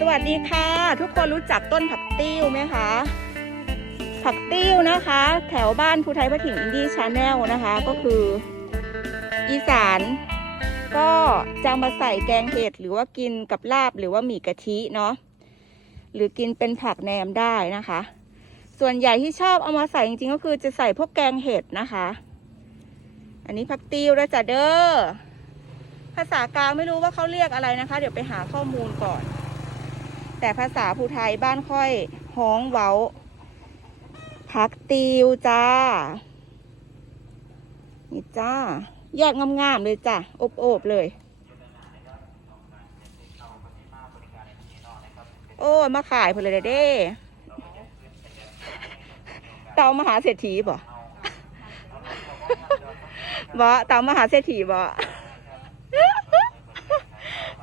สวัสดีค่ะ ทุกคนรู้จักต้นผักติ้วไหมคะ ผักติ้วนะคะ แถวบ้านภูไทยพระถิ่นอินดี้ชาแนลนะคะ ก็คือ อีสาน ก็จะมาใส่แกงเห็ดหรือว่ากินกับลาบหรือว่าหมี่กะทิเนาะหรือกินเป็นผักแหนมได้นะคะ ส่วนใหญ่ที่ชอบเอามาใส่จริงๆก็คือจะใส่พวกแกงเห็ดนะคะ อันนี้ผักติ้วแล้วจ้ะเด้อภาษากลางไม่รู้ว่าเขาเรียกอะไรนะคะ เดี๋ยวไปหาข้อมูลก่อน แต่ภาษาภูไทยบ้านค่อยฮ้องเว้าพักติวจ้า นี่จ้า ยอดงามๆเลยจ้ะโอบๆเลย โอ้ มาขายเพนเลยเด้เตามหาเศรษฐีบ่บ่เตามหาเศรษฐีบ่